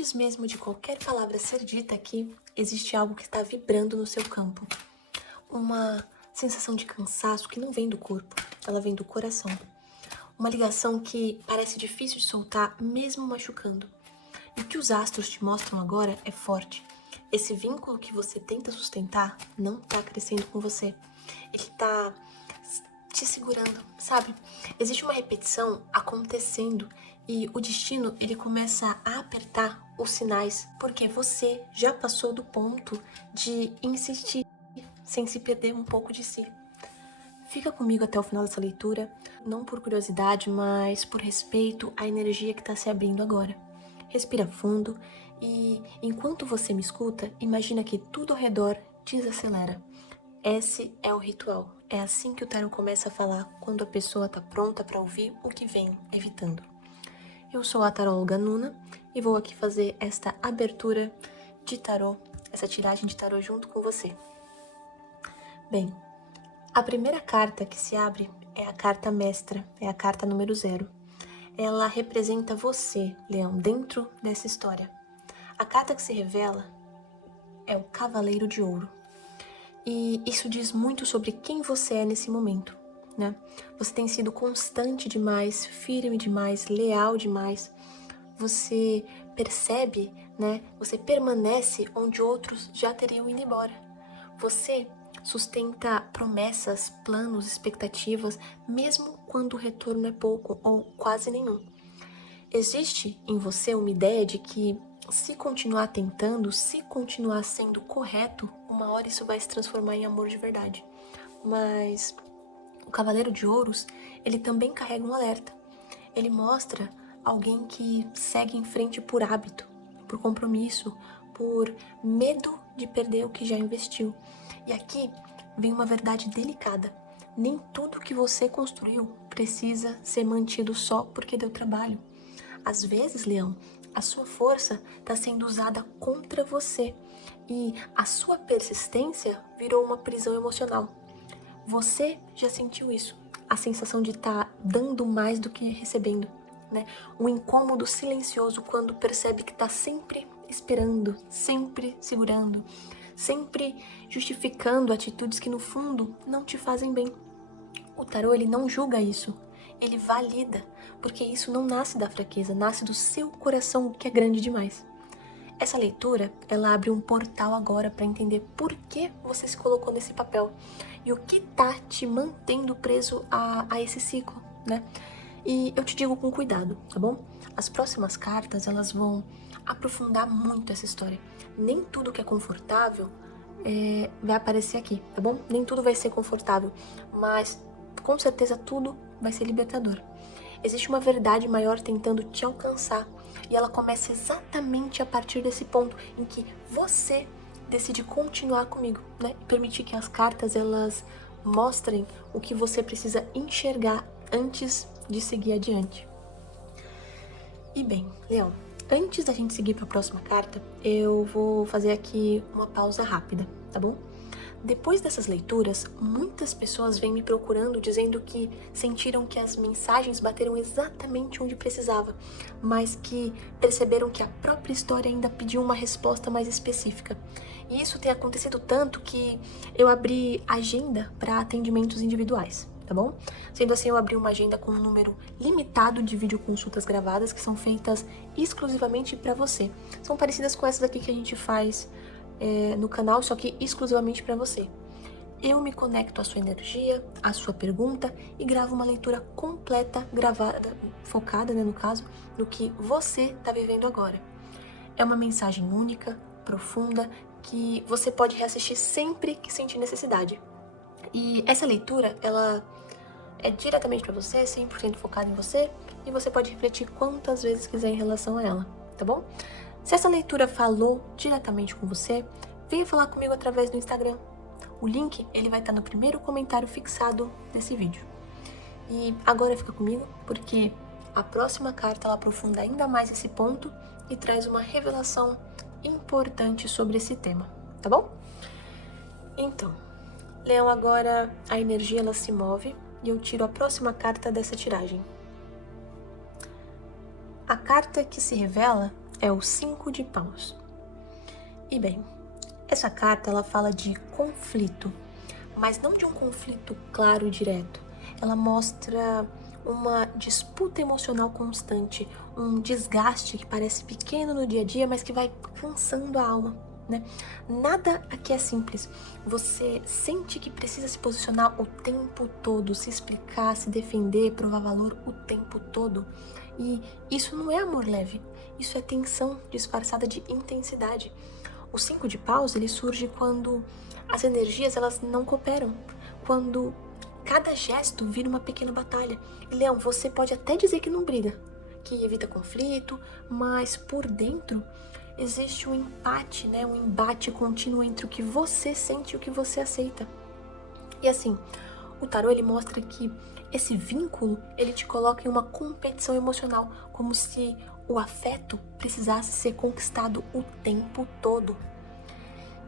Antes mesmo de qualquer palavra ser dita aqui, existe algo que está vibrando no seu campo. Uma sensação de cansaço que não vem do corpo, ela vem do coração. Uma ligação que parece difícil de soltar, mesmo machucando. E o que os astros te mostram agora é forte. Esse vínculo que você tenta sustentar não está crescendo com você. Ele está te segurando, sabe? Existe uma repetição acontecendo e o destino, ele começa a apertar os sinais, porque você já passou do ponto de insistir sem se perder um pouco de si. Fica comigo até o final dessa leitura, não por curiosidade, mas por respeito à energia que está se abrindo agora. Respira fundo e, enquanto você me escuta, imagina que tudo ao redor desacelera. Esse é o ritual. É assim que o tarô começa a falar quando a pessoa está pronta para ouvir o que vem evitando. Eu sou a taróloga Nuna e vou aqui fazer esta abertura de tarô, essa tiragem de tarô junto com você. Bem, a primeira carta que se abre é a carta mestra, é a carta número 0. Ela representa você, Leão, dentro dessa história. A carta que se revela é o Cavaleiro de Ouro. E isso diz muito sobre quem você é nesse momento, né? Você tem sido constante demais, firme demais, leal demais. Você percebe, né? Você permanece onde outros já teriam ido embora. Você sustenta promessas, planos, expectativas, mesmo quando o retorno é pouco ou quase nenhum. Existe em você uma ideia de que se continuar tentando, se continuar sendo correto, uma hora isso vai se transformar em amor de verdade. Mas o Cavaleiro de Ouros, ele também carrega um alerta. Ele mostra alguém que segue em frente por hábito, por compromisso, por medo de perder o que já investiu. E aqui vem uma verdade delicada. Nem tudo que você construiu precisa ser mantido só porque deu trabalho. Às vezes, Leão, a sua força está sendo usada contra você e a sua persistência virou uma prisão emocional. Você já sentiu isso, a sensação de estar dando mais do que recebendo, né? Um incômodo silencioso quando percebe que está sempre esperando, sempre segurando, sempre justificando atitudes que no fundo não te fazem bem. O tarô, ele não julga isso, ele valida, porque isso não nasce da fraqueza, nasce do seu coração que é grande demais. Essa leitura, ela abre um portal agora para entender por que você se colocou nesse papel e o que tá te mantendo preso a esse ciclo, né? E eu te digo com cuidado, tá bom? As próximas cartas, elas vão aprofundar muito essa história. Nem tudo que é confortável vai aparecer aqui, tá bom? Nem tudo vai ser confortável, mas com certeza tudo vai ser libertador. Existe uma verdade maior tentando te alcançar e ela começa exatamente a partir desse ponto em que você decide continuar comigo, né? E permitir que as cartas, elas mostrem o que você precisa enxergar antes de seguir adiante. E bem, Leão, antes da gente seguir para a próxima carta, eu vou fazer aqui uma pausa rápida, tá bom? Depois dessas leituras, muitas pessoas vêm me procurando dizendo que sentiram que as mensagens bateram exatamente onde precisava, mas que perceberam que a própria história ainda pediu uma resposta mais específica. E isso tem acontecido tanto que eu abri agenda para atendimentos individuais, tá bom? Sendo assim, eu abri uma agenda com um número limitado de videoconsultas gravadas que são feitas exclusivamente para você. São parecidas com essas aqui que a gente faz no canal, só que exclusivamente para você. Eu me conecto à sua energia, à sua pergunta e gravo uma leitura completa, gravada, focada, né, no caso, no que você está vivendo agora. É uma mensagem única, profunda, que você pode reassistir sempre que sentir necessidade. E essa leitura, ela é diretamente para você, 100% focada em você, e você pode refletir quantas vezes quiser em relação a ela, tá bom? Se essa leitura falou diretamente com você, venha falar comigo através do Instagram. O link, ele vai estar no primeiro comentário fixado desse vídeo. E agora fica comigo, porque a próxima carta, ela aprofunda ainda mais esse ponto e traz uma revelação importante sobre esse tema, tá bom? Então, Leão, agora a energia, ela se move e eu tiro a próxima carta dessa tiragem. A carta que se revela é o 5 de paus. E bem, essa carta ela fala de conflito, mas não de um conflito claro e direto. Ela mostra uma disputa emocional constante, um desgaste que parece pequeno no dia a dia, mas que vai cansando a alma, né? Nada aqui é simples. Você sente que precisa se posicionar o tempo todo, se explicar, se defender, provar valor o tempo todo. E isso não é amor leve, isso é tensão disfarçada de intensidade. O 5 de paus, ele surge quando as energias elas não cooperam, quando cada gesto vira uma pequena batalha. E Leão, você pode até dizer que não briga, que evita conflito, mas por dentro existe um empate, né? Um embate contínuo entre o que você sente e o que você aceita. E assim, o tarô ele mostra que esse vínculo ele te coloca em uma competição emocional, como se o afeto precisasse ser conquistado o tempo todo.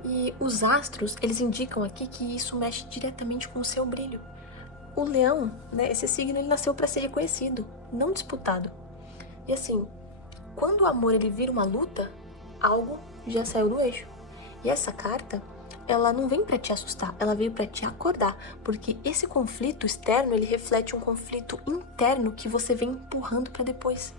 E os astros, eles indicam aqui que isso mexe diretamente com o seu brilho. O leão, né, esse signo, ele nasceu para ser reconhecido, não disputado. E assim, quando o amor ele vira uma luta, algo já saiu do eixo. E essa carta, ela não vem para te assustar, ela veio para te acordar, porque esse conflito externo, ele reflete um conflito interno que você vem empurrando para depois.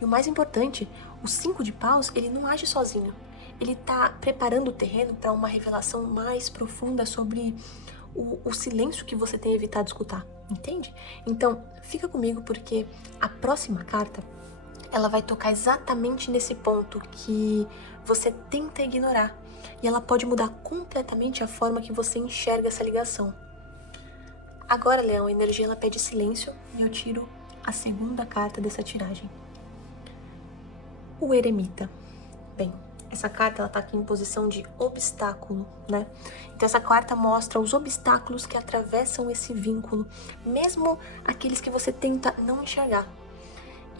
E o mais importante, o 5 de paus, ele não age sozinho. Ele está preparando o terreno para uma revelação mais profunda sobre o silêncio que você tem evitado escutar, entende? Então, fica comigo porque a próxima carta, ela vai tocar exatamente nesse ponto que você tenta ignorar. E ela pode mudar completamente a forma que você enxerga essa ligação. Agora, Leão, a energia ela pede silêncio e eu tiro a segunda carta dessa tiragem. O eremita. Bem, essa carta ela tá aqui em posição de obstáculo, né? Então essa carta mostra os obstáculos que atravessam esse vínculo, mesmo aqueles que você tenta não enxergar.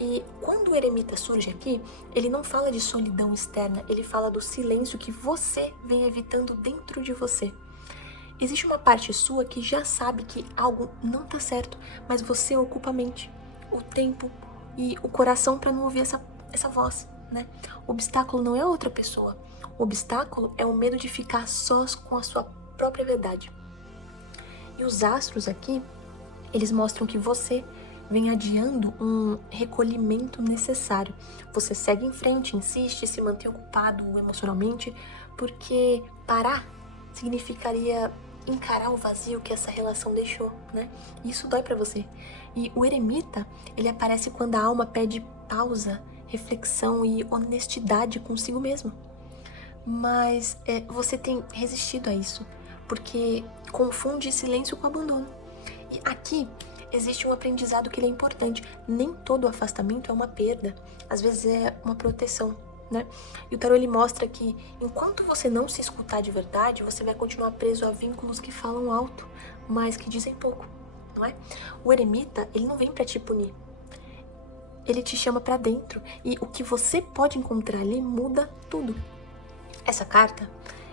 E quando o eremita surge aqui, ele não fala de solidão externa, ele fala do silêncio que você vem evitando dentro de você. Existe uma parte sua que já sabe que algo não tá certo, mas você ocupa a mente, o tempo e o coração para não ouvir essa voz, né? O obstáculo não é outra pessoa. O obstáculo é o medo de ficar sós com a sua própria verdade. E os astros aqui, eles mostram que você vem adiando um recolhimento necessário. Você segue em frente, insiste, se mantém ocupado emocionalmente, porque parar significaria encarar o vazio que essa relação deixou, né? E isso dói pra você. E o eremita, ele aparece quando a alma pede pausa, reflexão e honestidade consigo mesmo. Mas você tem resistido a isso, porque confunde silêncio com abandono. E aqui existe um aprendizado que ele é importante. Nem todo afastamento é uma perda, às vezes é uma proteção, né? E o tarô ele mostra que enquanto você não se escutar de verdade, você vai continuar preso a vínculos que falam alto, mas que dizem pouco, não é? O eremita, ele não vem pra te punir. Ele te chama pra dentro e o que você pode encontrar ali muda tudo. Essa carta,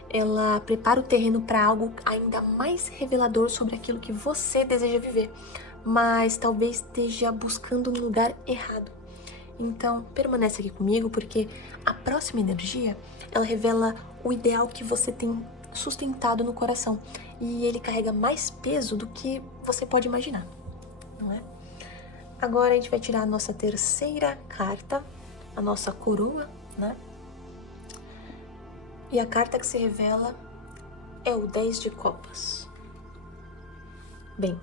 ela prepara o terreno para algo ainda mais revelador sobre aquilo que você deseja viver, mas talvez esteja buscando no lugar errado. Então, permanece aqui comigo porque a próxima energia, ela revela o ideal que você tem sustentado no coração e ele carrega mais peso do que você pode imaginar, não é? Agora a gente vai tirar a nossa terceira carta, a nossa coroa, né? E a carta que se revela é o 10 de copas. Bem,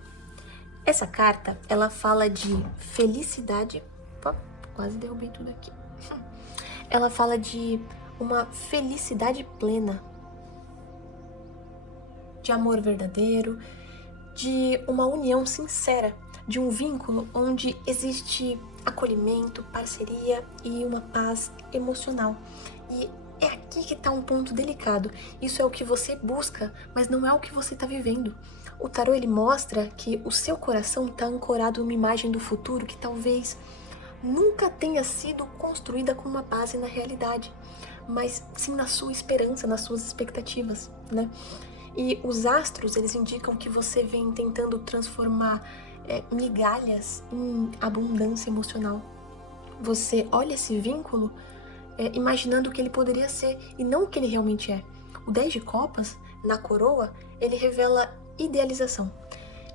essa carta, ela fala de felicidade. Opa, quase derrubei tudo aqui. Ela fala de uma felicidade plena, de amor verdadeiro, de uma união sincera, de um vínculo onde existe acolhimento, parceria e uma paz emocional. E é aqui que está um ponto delicado. Isso é o que você busca, mas não é o que você está vivendo. O tarô ele mostra que o seu coração está ancorado numa imagem do futuro que talvez nunca tenha sido construída com uma base na realidade, mas sim na sua esperança, nas suas expectativas, né? E os astros, eles indicam que você vem tentando transformar migalhas em abundância emocional. Você olha esse vínculo imaginando o que ele poderia ser e não o que ele realmente é. O 10 de copas, na coroa, ele revela idealização.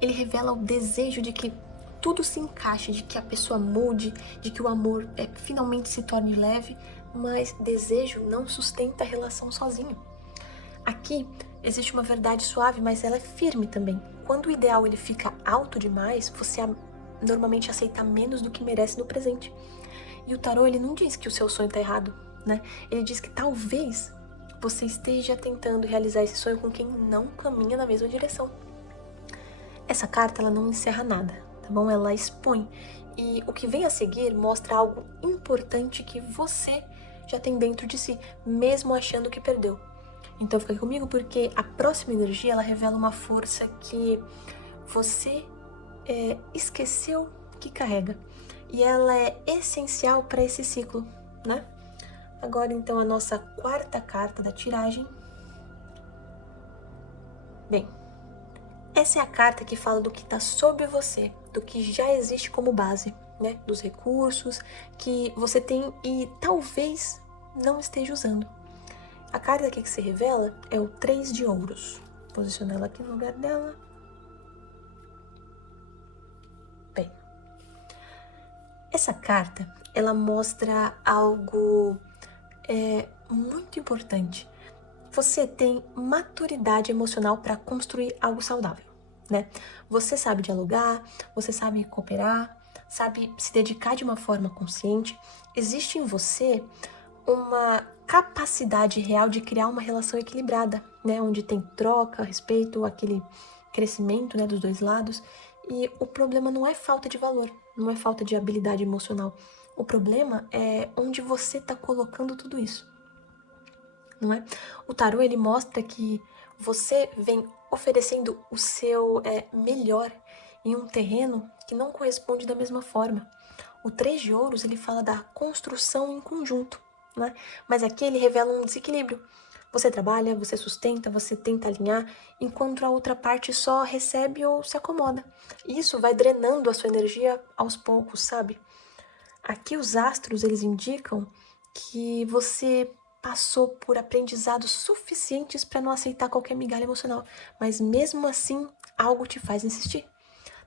Ele revela o desejo de que tudo se encaixe, de que a pessoa mude, de que o amor finalmente se torne leve, mas desejo não sustenta a relação sozinho. Aqui existe uma verdade suave, mas ela é firme também. Quando o ideal ele fica alto demais, você normalmente aceita menos do que merece no presente. E o tarô ele não diz que o seu sonho está errado, né? Ele diz que talvez você esteja tentando realizar esse sonho com quem não caminha na mesma direção. Essa carta ela não encerra nada, tá bom? Ela expõe. E o que vem a seguir mostra algo importante que você já tem dentro de si, mesmo achando que perdeu. Então fica comigo porque a próxima energia ela revela uma força que você esqueceu que carrega. E ela é essencial para esse ciclo, né? Agora então a nossa quarta carta da tiragem. Bem, essa é a carta que fala do que está sobre você, do que já existe como base, né? Dos recursos que você tem e talvez não esteja usando. A carta aqui que se revela é o 3 de ouros. Vou posicionar ela aqui no lugar dela. Bem, essa carta, ela mostra algo muito importante. Você tem maturidade emocional para construir algo saudável, né? Você sabe dialogar, você sabe cooperar, sabe se dedicar de uma forma consciente. Existe em você uma capacidade real de criar uma relação equilibrada, né? Onde tem troca, respeito, aquele crescimento, né, dos dois lados. E o problema não é falta de valor, não é falta de habilidade emocional. O problema é onde você está colocando tudo isso, não é? O tarô, ele mostra que você vem oferecendo o seu melhor em um terreno que não corresponde da mesma forma. O 3 de ouros, ele fala da construção em conjunto, né? Mas aqui ele revela um desequilíbrio. Você trabalha, você sustenta, você tenta alinhar, enquanto a outra parte só recebe ou se acomoda. Isso vai drenando a sua energia aos poucos, sabe? Aqui os astros, eles indicam que você passou por aprendizados suficientes para não aceitar qualquer migalha emocional, mas mesmo assim algo te faz insistir.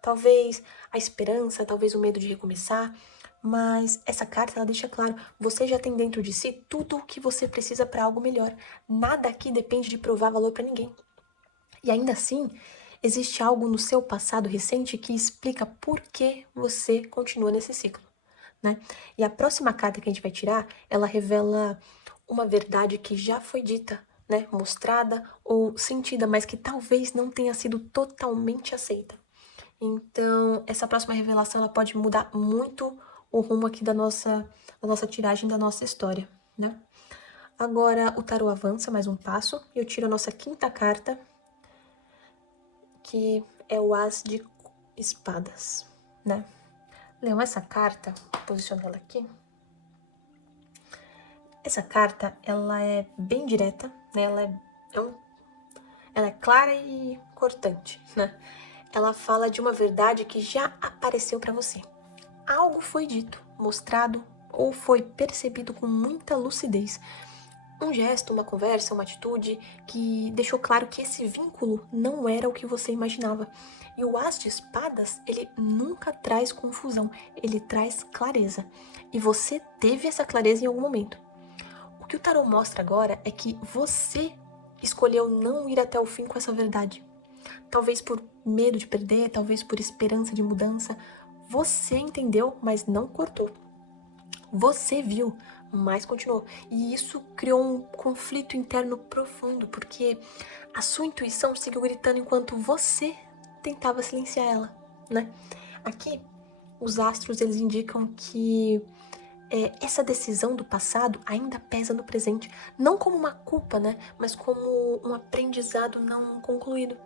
Talvez a esperança, talvez o medo de recomeçar, mas essa carta ela deixa claro, você já tem dentro de si tudo o que você precisa para algo melhor. Nada aqui depende de provar valor para ninguém. E ainda assim, existe algo no seu passado recente que explica por que você continua nesse ciclo, né? E a próxima carta que a gente vai tirar, ela revela uma verdade que já foi dita, né? Mostrada ou sentida, mas que talvez não tenha sido totalmente aceita. Então, essa próxima revelação ela pode mudar muito o rumo aqui da nossa tiragem, da nossa história, né? Agora, o tarô avança mais um passo e eu tiro a nossa quinta carta, que é o As de Espadas, né? Leão, essa carta, vou posicionar ela aqui. Essa carta, ela é bem direta, né? Ela é clara e cortante, né? Ela fala de uma verdade que já apareceu para você. Algo foi dito, mostrado ou foi percebido com muita lucidez. Um gesto, uma conversa, uma atitude que deixou claro que esse vínculo não era o que você imaginava. E o As de Espadas, ele nunca traz confusão, ele traz clareza. E você teve essa clareza em algum momento. O que o tarô mostra agora é que você escolheu não ir até o fim com essa verdade. Talvez por medo de perder, talvez por esperança de mudança. Você entendeu, mas não cortou. Você viu, mas continuou. E isso criou um conflito interno profundo, porque a sua intuição seguiu gritando enquanto você tentava silenciar ela, né? Aqui, os astros, eles indicam que essa decisão do passado ainda pesa no presente. Não como uma culpa, né? Mas como um aprendizado não concluído.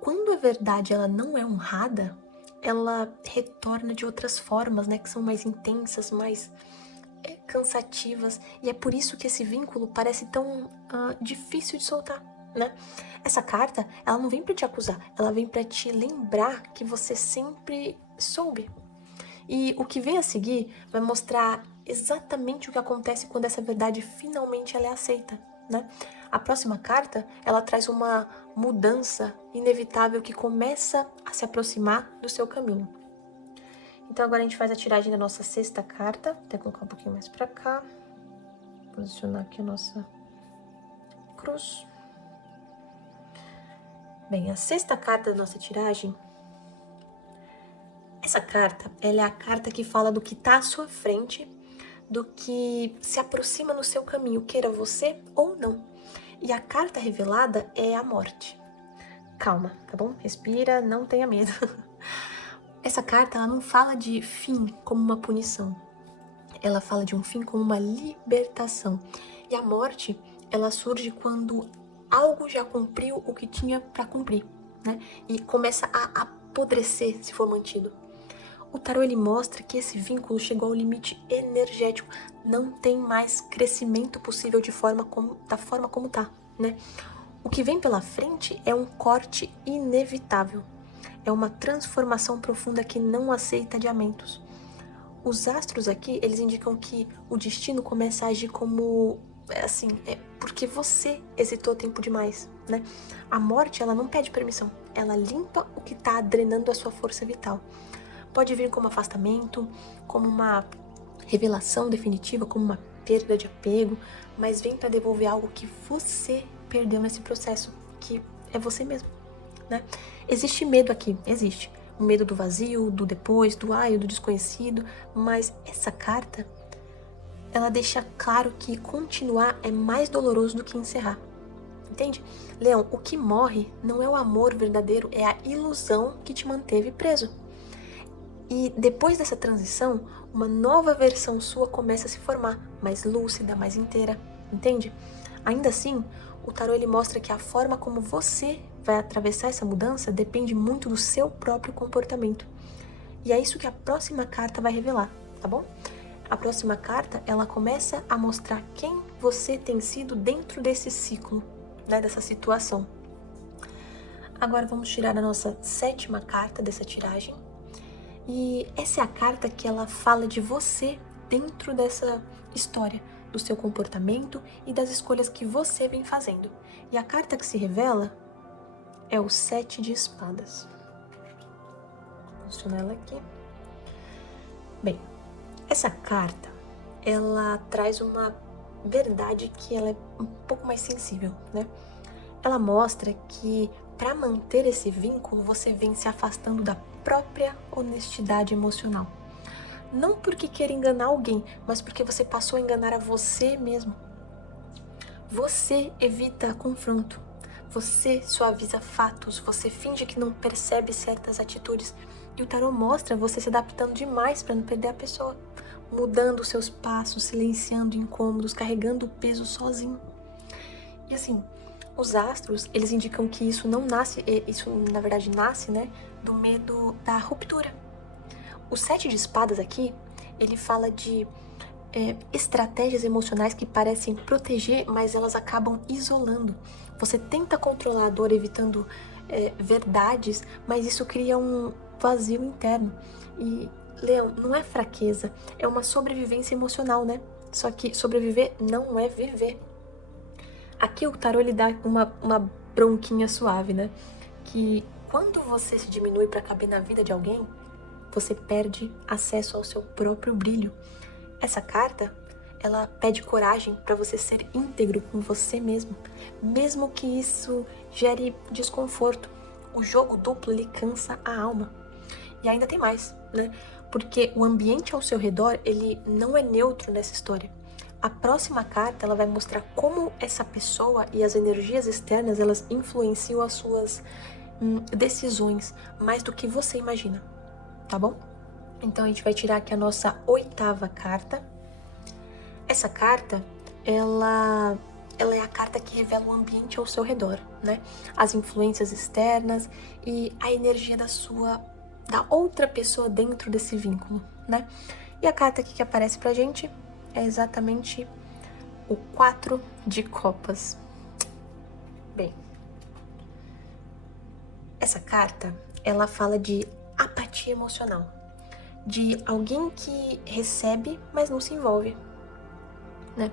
Quando a verdade ela não é honrada, ela retorna de outras formas, né? Que são mais intensas, mais cansativas. E é por isso que esse vínculo parece tão difícil de soltar, né? Essa carta, ela não vem para te acusar, ela vem para te lembrar que você sempre soube. E o que vem a seguir vai mostrar exatamente o que acontece quando essa verdade finalmente ela é aceita, né? A próxima carta, ela traz uma mudança inevitável que começa a se aproximar do seu caminho. Então agora a gente faz a tiragem da nossa sexta carta. Vou até colocar um pouquinho mais pra cá. Posicionar aqui a nossa cruz. Bem, a sexta carta da nossa tiragem, essa carta, ela é a carta que fala do que tá à sua frente, do que se aproxima no seu caminho, queira você ou não. E a carta revelada é a morte. Calma, tá bom? Respira, não tenha medo. Essa carta, ela não fala de fim como uma punição. Ela fala de um fim como uma libertação. E a morte, ela surge quando algo já cumpriu o que tinha para cumprir, né? E começa a apodrecer se for mantido. O tarô, ele mostra que esse vínculo chegou ao limite energético. Não tem mais crescimento possível da forma como tá, né? O que vem pela frente é um corte inevitável. É uma transformação profunda que não aceita adiamentos. Os astros aqui, eles indicam que o destino começa a agir como, assim, porque você hesitou tempo demais, né? A morte, ela não pede permissão. Ela limpa o que tá drenando a sua força vital. Pode vir como afastamento, como uma revelação definitiva, como uma perda de apego, mas vem para devolver algo que você perdeu nesse processo, que é você mesmo, né? Existe medo aqui, existe. O medo do vazio, do depois, do do desconhecido, mas essa carta, ela deixa claro que continuar é mais doloroso do que encerrar. Entende? Leão, o que morre não é o amor verdadeiro, é a ilusão que te manteve preso. E depois dessa transição, uma nova versão sua começa a se formar, mais lúcida, mais inteira, entende? Ainda assim, o tarô, ele mostra que a forma como você vai atravessar essa mudança depende muito do seu próprio comportamento. E é isso que a próxima carta vai revelar, tá bom? A próxima carta, ela começa a mostrar quem você tem sido dentro desse ciclo, né, dessa situação. Agora vamos tirar a nossa sétima carta dessa tiragem. E essa é a carta que ela fala de você dentro dessa história, do seu comportamento e das escolhas que você vem fazendo. E a carta que se revela é o 7 de espadas. Vou posicionar ela aqui. Bem, essa carta, ela traz uma verdade que ela é um pouco mais sensível, né? Ela mostra que para manter esse vínculo, você vem se afastando da própria honestidade emocional. Não porque queira enganar alguém, mas porque você passou a enganar a você mesmo. Você evita confronto. Você suaviza fatos. Você finge que não percebe certas atitudes. E o tarô mostra você se adaptando demais para não perder a pessoa. Mudando os seus passos, silenciando incômodos, carregando o peso sozinho. E assim, os astros, eles indicam que isso não nasce, isso na verdade nasce, né, do medo da ruptura. O 7 de espadas aqui, ele fala de estratégias emocionais que parecem proteger, mas elas acabam isolando. Você tenta controlar a dor evitando verdades, mas isso cria um vazio interno. E, Leão, não é fraqueza, é uma sobrevivência emocional, né? Só que sobreviver não é viver. Aqui o tarô, ele dá uma bronquinha suave, né? Que quando você se diminui para caber na vida de alguém, você perde acesso ao seu próprio brilho. Essa carta, ela pede coragem para você ser íntegro com você mesmo, mesmo que isso gere desconforto. O jogo duplo, ele cansa a alma. E ainda tem mais, né? Porque o ambiente ao seu redor, ele não é neutro nessa história. A próxima carta, ela vai mostrar como essa pessoa e as energias externas, elas influenciam as suas decisões mais do que você imagina, tá bom? Então a gente vai tirar aqui a nossa oitava carta. Essa carta, ela é a carta que revela o ambiente ao seu redor, né? As influências externas e a energia da outra pessoa dentro desse vínculo, né? E a carta aqui que aparece pra gente é exatamente o 4 de copas. Bem, essa carta, ela fala de apatia emocional. de alguém que recebe, mas não se envolve, né?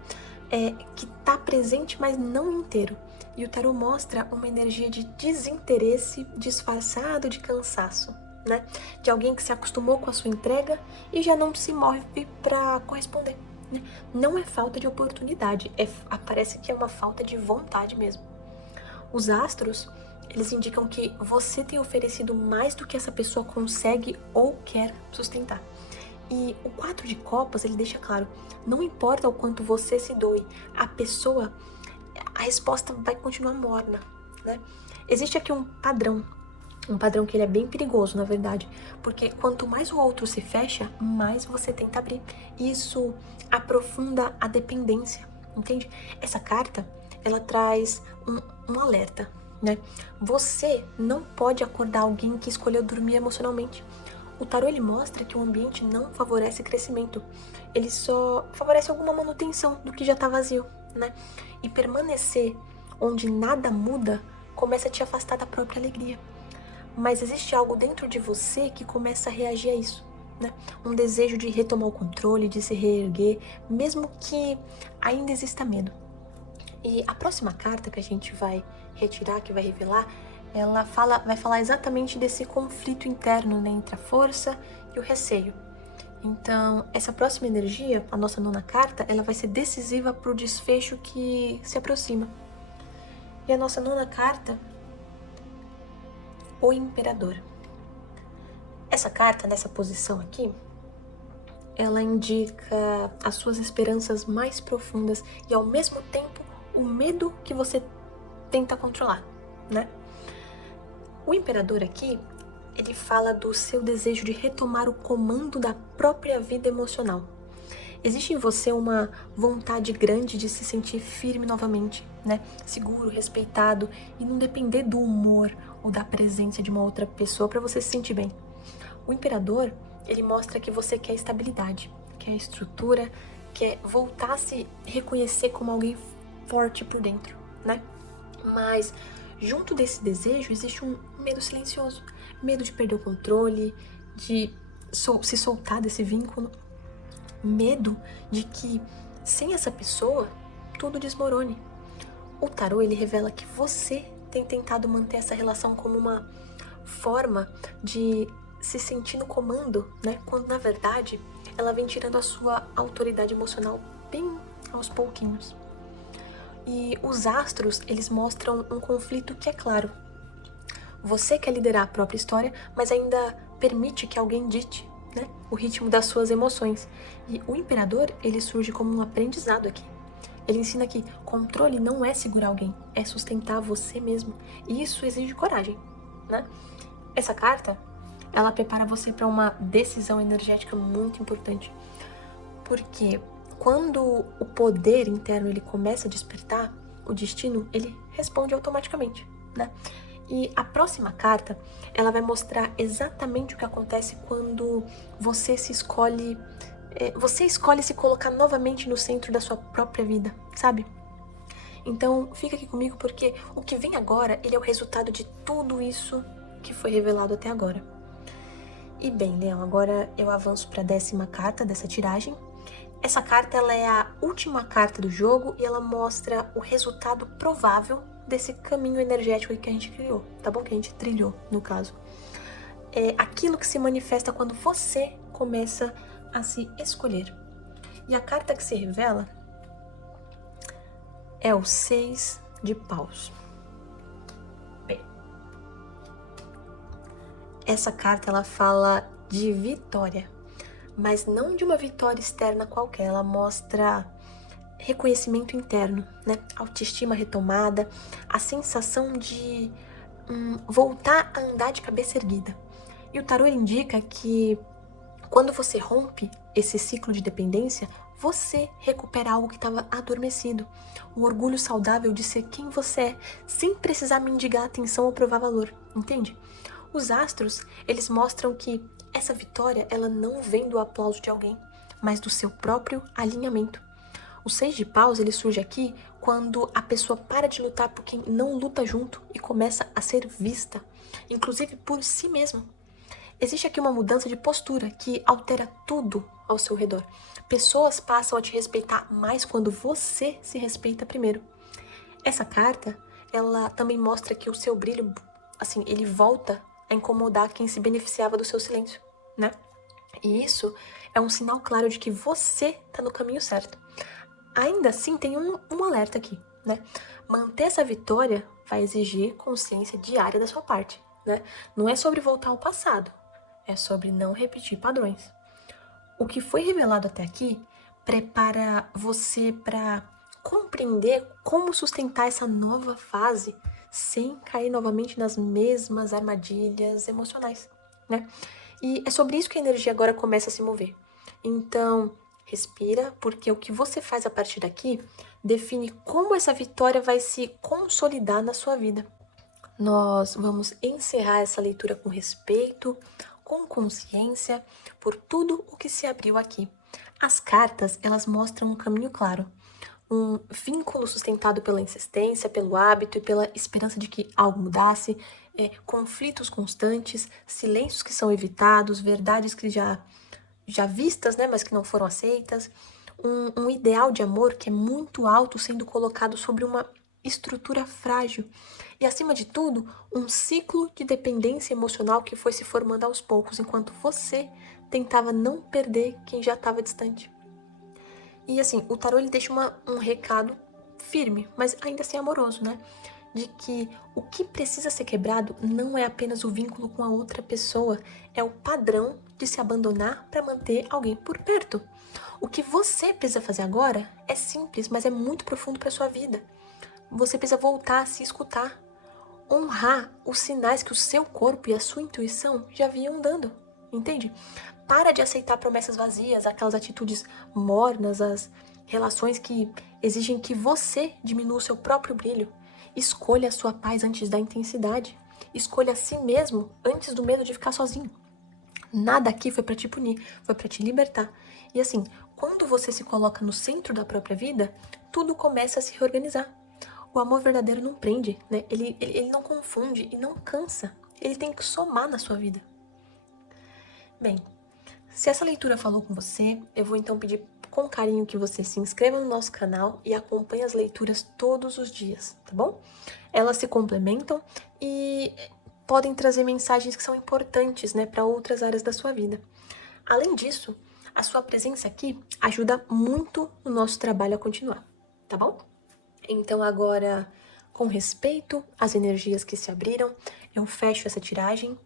Que tá presente, mas não inteiro. E o tarô mostra uma energia de desinteresse disfarçado de cansaço, né? De alguém que se acostumou com a sua entrega e já não se move para corresponder, né? Não é falta de oportunidade, parece que é uma falta de vontade mesmo. Os astros, eles indicam que você tem oferecido mais do que essa pessoa consegue ou quer sustentar. E o 4 de copas, ele deixa claro, não importa o quanto você se doe, a resposta vai continuar morna, né? Existe aqui um padrão que ele é bem perigoso, na verdade, porque quanto mais o outro se fecha, mais você tenta abrir. Isso aprofunda a dependência, entende? Essa carta, ela traz um alerta, né? Você não pode acordar alguém que escolheu dormir emocionalmente. O tarô, ele mostra que o ambiente não favorece crescimento, ele só favorece alguma manutenção do que já está vazio, né? E permanecer onde nada muda começa a te afastar da própria alegria. Mas existe algo dentro de você que começa a reagir a isso, né? Um desejo de retomar o controle, de se reerguer, mesmo que ainda exista medo. E a próxima carta que a gente vai retirar, que vai revelar, ela vai falar exatamente desse conflito interno, né, entre a força e o receio. Então, essa próxima energia, a nossa 9ª carta, ela vai ser decisiva para o desfecho que se aproxima. E a nossa 9ª carta, o Imperador. Essa carta, nessa posição aqui, ela indica as suas esperanças mais profundas e, ao mesmo tempo, o medo que você tenta controlar, né? O Imperador aqui, ele fala do seu desejo de retomar o comando da própria vida emocional. Existe em você uma vontade grande de se sentir firme novamente, né? Seguro, respeitado e não depender do humor ou da presença de uma outra pessoa para você se sentir bem. O Imperador, ele mostra que você quer estabilidade, quer estrutura, quer voltar a se reconhecer como alguém forte por dentro, né? Mas junto desse desejo existe um medo silencioso, medo de perder o controle, de se soltar desse vínculo, medo de que sem essa pessoa tudo desmorone. O tarô, ele revela que você tem tentado manter essa relação como uma forma de se sentir no comando, né? Quando na verdade ela vem tirando a sua autoridade emocional bem aos pouquinhos. E os astros, eles mostram um conflito que é claro. Você quer liderar a própria história, mas ainda permite que alguém dite, né, o ritmo das suas emoções. E o Imperador, ele surge como um aprendizado aqui. Ele ensina que controle não é segurar alguém, é sustentar você mesmo. E isso exige coragem, né? Essa carta, ela prepara você para uma decisão energética muito importante. Porque quando o poder interno ele começa a despertar, o destino ele responde automaticamente, né? E a próxima carta, ela vai mostrar exatamente o que acontece quando você escolhe se colocar novamente no centro da sua própria vida, sabe? Então, fica aqui comigo porque o que vem agora, ele é o resultado de tudo isso que foi revelado até agora. E bem, Leão, agora eu avanço para a 10ª carta dessa tiragem. Essa carta, ela é a última carta do jogo e ela mostra o resultado provável desse caminho energético que a gente criou, tá bom? Que a gente trilhou, no caso. É aquilo que se manifesta quando você começa a se escolher. E a carta que se revela é o 6 de paus. Bem, essa carta, ela fala de vitória, mas não de uma vitória externa qualquer, ela mostra reconhecimento interno, né? Autoestima retomada, a sensação de voltar a andar de cabeça erguida. E o tarô indica que quando você rompe esse ciclo de dependência, você recupera algo que estava adormecido. O orgulho saudável de ser quem você é, sem precisar mendigar atenção ou provar valor, entende? Os astros, eles mostram que essa vitória, ela não vem do aplauso de alguém, mas do seu próprio alinhamento. O 6 de paus, ele surge aqui quando a pessoa para de lutar por quem não luta junto e começa a ser vista, inclusive por si mesma. existe aqui uma mudança de postura que altera tudo ao seu redor. Pessoas passam a te respeitar mais quando você se respeita primeiro. Essa carta, ela também mostra que o seu brilho, assim, ele volta a incomodar quem se beneficiava do seu silêncio, né? E isso é um sinal claro de que você tá no caminho certo. Ainda assim, tem um alerta aqui, né? Manter essa vitória vai exigir consciência diária da sua parte, né? Não é sobre voltar ao passado, é sobre não repetir padrões. O que foi revelado até aqui prepara você para compreender como sustentar essa nova fase sem cair novamente nas mesmas armadilhas emocionais, né? E é sobre isso que a energia agora começa a se mover. Então, respira, porque o que você faz a partir daqui define como essa vitória vai se consolidar na sua vida. Nós vamos encerrar essa leitura com respeito, com consciência por tudo o que se abriu aqui. As cartas, elas mostram um caminho claro, um vínculo sustentado pela insistência, pelo hábito e pela esperança de que algo mudasse, conflitos constantes, silêncios que são evitados, verdades que já vistas, né, mas que não foram aceitas, um ideal de amor que é muito alto sendo colocado sobre uma estrutura frágil e, acima de tudo, um ciclo de dependência emocional que foi se formando aos poucos, enquanto você tentava não perder quem já estava distante. E assim, o tarô ele deixa um recado firme, mas ainda assim amoroso, né? De que o que precisa ser quebrado não é apenas o vínculo com a outra pessoa, é o padrão de se abandonar para manter alguém por perto. O que você precisa fazer agora é simples, mas é muito profundo para sua vida. Você precisa voltar a se escutar, honrar os sinais que o seu corpo e a sua intuição já vinham dando, entende? Para de aceitar promessas vazias, aquelas atitudes mornas, as relações que exigem que você diminua o seu próprio brilho. Escolha a sua paz antes da intensidade. Escolha a si mesmo antes do medo de ficar sozinho. Nada aqui foi para te punir, foi para te libertar. E assim, quando você se coloca no centro da própria vida, tudo começa a se reorganizar. O amor verdadeiro não prende, né? Ele não confunde e não cansa. Ele tem que somar na sua vida. Bem, se essa leitura falou com você, eu vou então pedir com carinho que você se inscreva no nosso canal e acompanhe as leituras todos os dias, tá bom? Elas se complementam e podem trazer mensagens que são importantes, né, para outras áreas da sua vida. Além disso, a sua presença aqui ajuda muito no nosso trabalho a continuar, tá bom? Então agora, com respeito às energias que se abriram, eu fecho essa tiragem,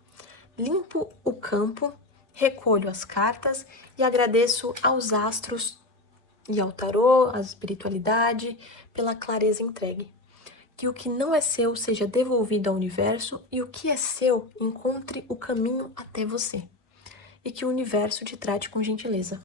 limpo o campo, recolho as cartas e agradeço aos astros e ao tarô, à espiritualidade, pela clareza entregue. Que o que não é seu seja devolvido ao universo e o que é seu encontre o caminho até você. E que o universo te trate com gentileza.